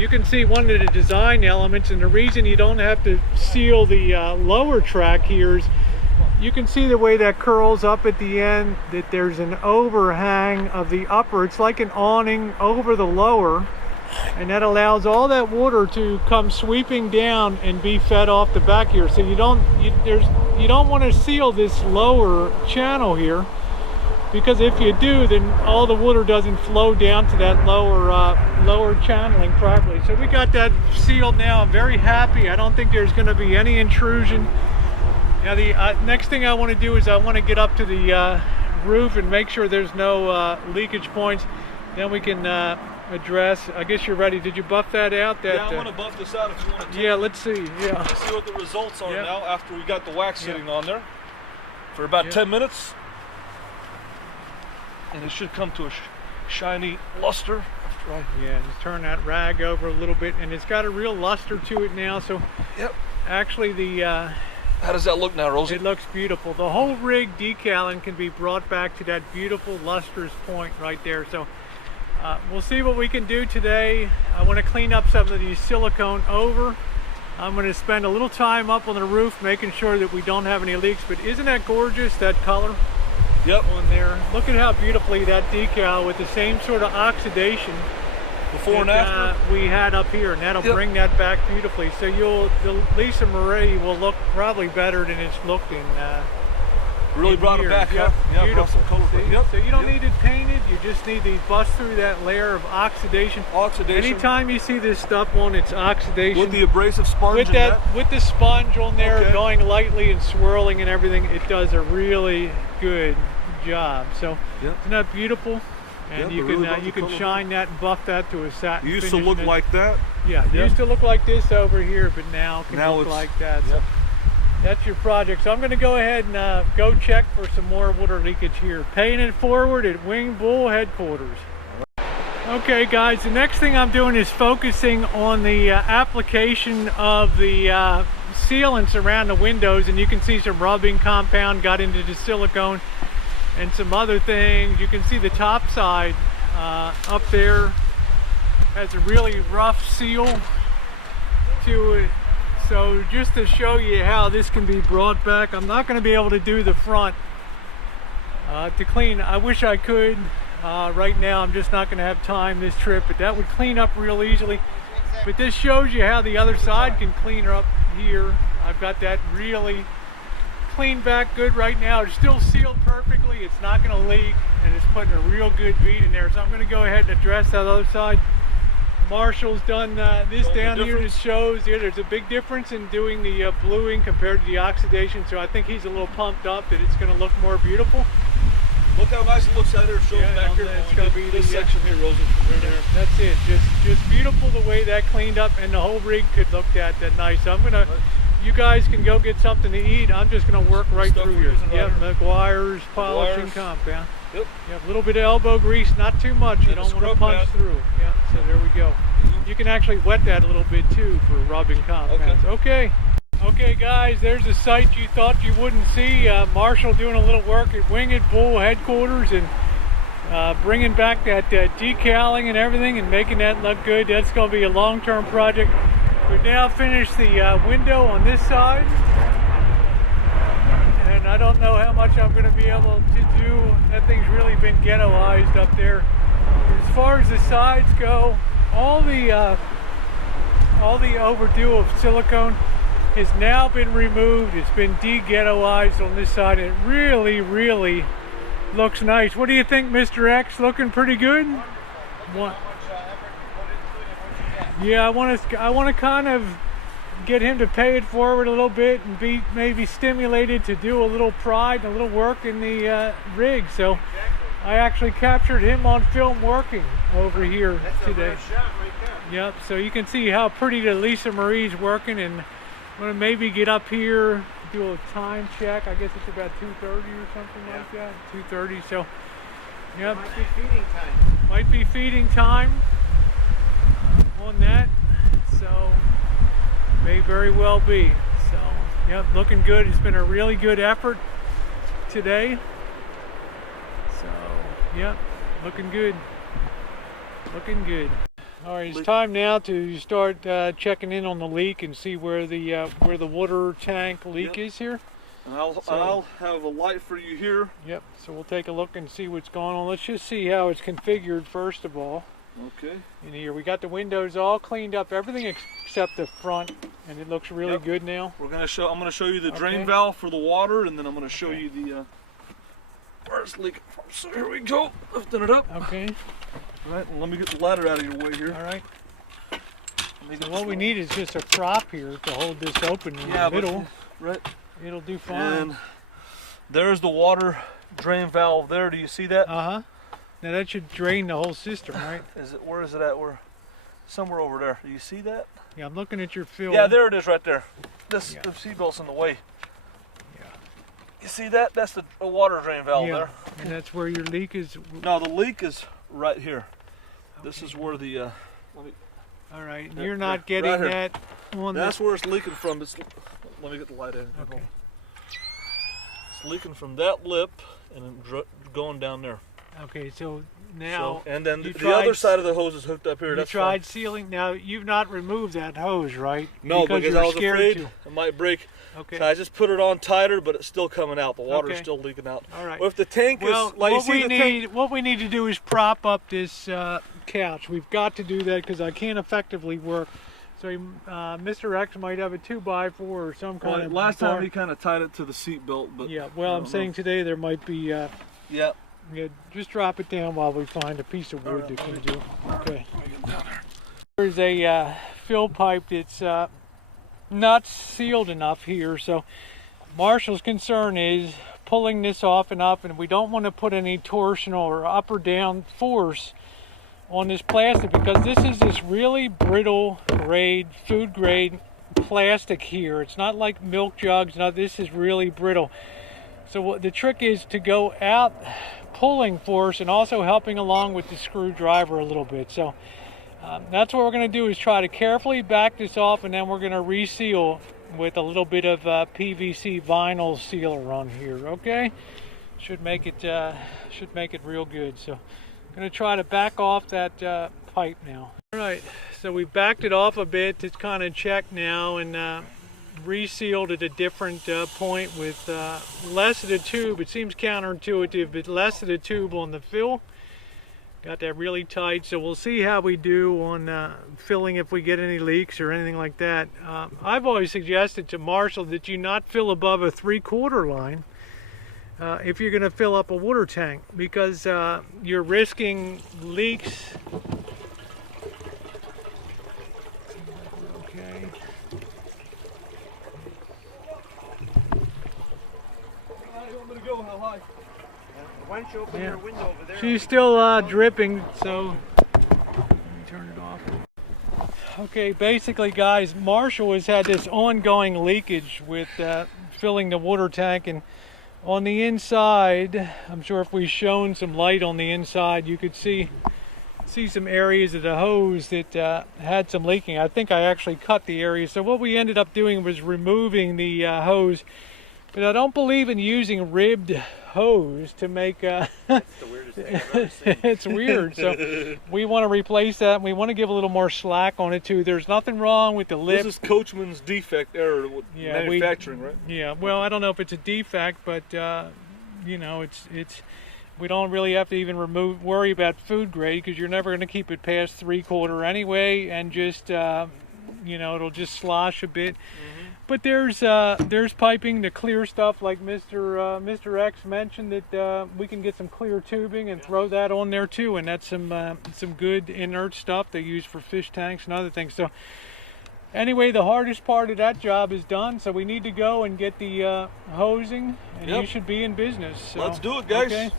you can see one of the design elements, and the reason you don't have to seal the lower track here is you can see the way that curls up at the end, that there's an overhang of the upper. It's like an awning over the lower, and that allows all that water to come sweeping down and be fed off the back here. So you don't want to seal this lower channel here, because if you do, then all the water doesn't flow down to that lower channeling properly. So we got that sealed now. I'm very happy. I don't think there's going to be any intrusion. Now the next thing I want to do is I want to get up to the roof and make sure there's no leakage points. Then we can address. I guess you're ready. Did you buff that out? Yeah, I want to buff this out if you want to. Yeah, let's see. Yeah. Let's see what the results are now after we got the wax sitting on there for about 10 minutes. And it should come to a shiny luster. Right. Yeah, just turn that rag over a little bit, and it's got a real luster to it now. So actually the how does that look now, Rosie? It looks beautiful. The whole rig decaling can be brought back to that beautiful lustrous point right there. So we'll see what we can do today. I want to clean up some of these silicone over. I'm going to spend a little time up on the roof making sure that we don't have any leaks. But isn't that gorgeous, that color? Yep. On there. Look at how beautifully that decal with the same sort of oxidation before and after we had up here, and that'll bring that back beautifully. So the Lisa Marie will look probably better than it's looked in. Really brought it back, yeah, beautiful. Color. So you don't need it painted. You just need to bust through that layer of oxidation. Anytime you see this stuff on its oxidation with the abrasive sponge, with the sponge on there going lightly and swirling and everything, it does a really good job. So isn't that beautiful? And you can shine that and buff that to a satin finish. It used to look like that. Yeah, it used to look like this over here, but now it can look like that. So that's your project. So I'm going to go ahead and go check for some more water leakage here. Paying it forward at Wing Bull headquarters. Okay guys, the next thing I'm doing is focusing on the application of the sealants around the windows, and you can see some rubbing compound got into the silicone and some other things. You can see the top side up there has a really rough seal to it. So just to show you how this can be brought back, I'm not going to be able to do the front to clean. I wish I could. Right now I'm just not going to have time this trip, but that would clean up real easily. But this shows you how the other side can clean up here. I've got that really cleaned back good right now. It's still sealed perfectly. It's not going to leak, and it's putting a real good bead in there. So I'm going to go ahead and address that other side. Marshall's done this down here that shows there's a big difference in doing the bluing compared to the oxidation. So I think he's a little pumped up that it's going to look more beautiful. Look how nice it looks out here. Shows back here. It's going to be this section here, Rosie. Right there. That's it. Just beautiful the way that cleaned up, and the whole rig could look that nice. So I'm gonna. You guys can go get something to eat. I'm just going to work right through here. Yep, McGuire's polishing compound. Yep, a little bit of elbow grease, not too much. You don't want to punch through. Yeah, so there we go. You can actually wet that a little bit too for rubbing compounds. Okay guys, there's a site you thought you wouldn't see. Marshall doing a little work at Winged Bull headquarters and bringing back that decaling and everything and making that look good. That's going to be a long-term project. We've now finished the window on this side, and I don't know how much I'm going to be able to do. That thing's really been ghettoized up there. As far as the sides go, all the overdue of silicone has now been removed. It's been de-ghettoized on this side. It really looks nice. What do you think, Mr. X? Looking pretty good? What? Yeah, I want to kind of get him to pay it forward a little bit and be maybe stimulated to do a little pride and a little work in the rig. So I actually captured him on film working over here today. Yep, so you can see how pretty the Lisa Marie's working, and I'm going to maybe get up here, do a time check. I guess it's about 2:30 or something like that. 2:30, so yep. Might be feeding time. Might be feeding time on that, so may very well be. So yep, looking good. It's been a really good effort today. So yep, looking good. All right, it's time now to start checking in on the leak and see where the water tank leak is here. And I'll have a light for you here. Yep, so we'll take a look and see what's going on. Let's just see how it's configured first of all. Okay. In here, we got the windows all cleaned up, everything except the front, and it looks really good now. I'm going to show you the drain valve for the water, and then I'm going to show you the where it's leaking from. So here we go, lifting it up. Okay. All right, let me get the ladder out of your way here. All right. So what we need is just a prop here to hold this open in the middle. Right. It'll do fine. And there's the water drain valve there. Do you see that? Uh-huh. Now that should drain the whole system, right? Where is it at? Somewhere over there. Do you see that? Yeah, I'm looking at your film. Yeah, there it is right there. The seat belt's in the way. Yeah. You see that? That's the water drain valve there. And that's where your leak is? No, the leak is right here. Okay. This is where the... all right, you're not getting that on That's where it's leaking from. Let me get the light in. Okay. It's leaking from that lip and then going down there. Okay, so now... and then the other side of the hose is hooked up here. You tried sealing. Now, you've not removed that hose, right? No, because I was afraid it might break. Okay. So I just put it on tighter, but it's still coming out. The water's still leaking out. All right. Well, if the tank is... like what we need to do is prop up this couch. We've got to do that because I can't effectively work. So Mr. X might have a 2x4 or some kind of... Last time he kind of tied it to the seat belt, but... Yeah, well, I'm saying today there might be... yeah. Yeah, just drop it down while we find a piece of wood that can do. Okay. There's a fill pipe that's not sealed enough here, so Marshall's concern is pulling this off and up, and we don't want to put any torsional or up or down force on this plastic because this is this really brittle grade, food grade plastic here. It's not like milk jugs. No, this is really brittle. So what the trick is to go out pulling force and also helping along with the screwdriver a little bit. So that's what we're going to do is try to carefully back this off, and then we're going to reseal with a little bit of PVC vinyl sealer on here. Okay, should make it real good. So I'm going to try to back off that pipe now. All right, so we backed it off a bit. It's kind of checked now, and resealed at a different point with less of the tube. It seems counterintuitive, but less of the tube on the fill. Got that really tight, so we'll see how we do on filling if we get any leaks or anything like that. I've always suggested to Marshall that you not fill above a 3/4 line if you're going to fill up a water tank, because you're risking leaks. Okay. Why don't you open your window over there? She's still dripping, so let me turn it off. Okay, basically, guys, Marshall has had this ongoing leakage with filling the water tank, and on the inside, I'm sure if we shone some light on the inside, you could see some areas of the hose that had some leaking. I think I actually cut the area. So what we ended up doing was removing the hose. But I don't believe in using ribbed hose to make That's the weirdest thing I've ever seen. it's weird. So we want to replace that, and we want to give a little more slack on it too. There's nothing wrong with the lip. This is Coachman's defect error with manufacturing, right? Yeah, well, I don't know if it's a defect, but you know, it's we don't really have to even worry about food grade, because you're never going to keep it past 3/4 anyway, and just you know, it'll just slosh a bit. But there's piping to clear stuff, like Mr. X mentioned, that we can get some clear tubing and throw that on there too, and that's some good inert stuff they use for fish tanks and other things. So anyway, the hardest part of that job is done, so we need to go and get the hosing, and you should be in business. So. Let's do it, guys. Okay.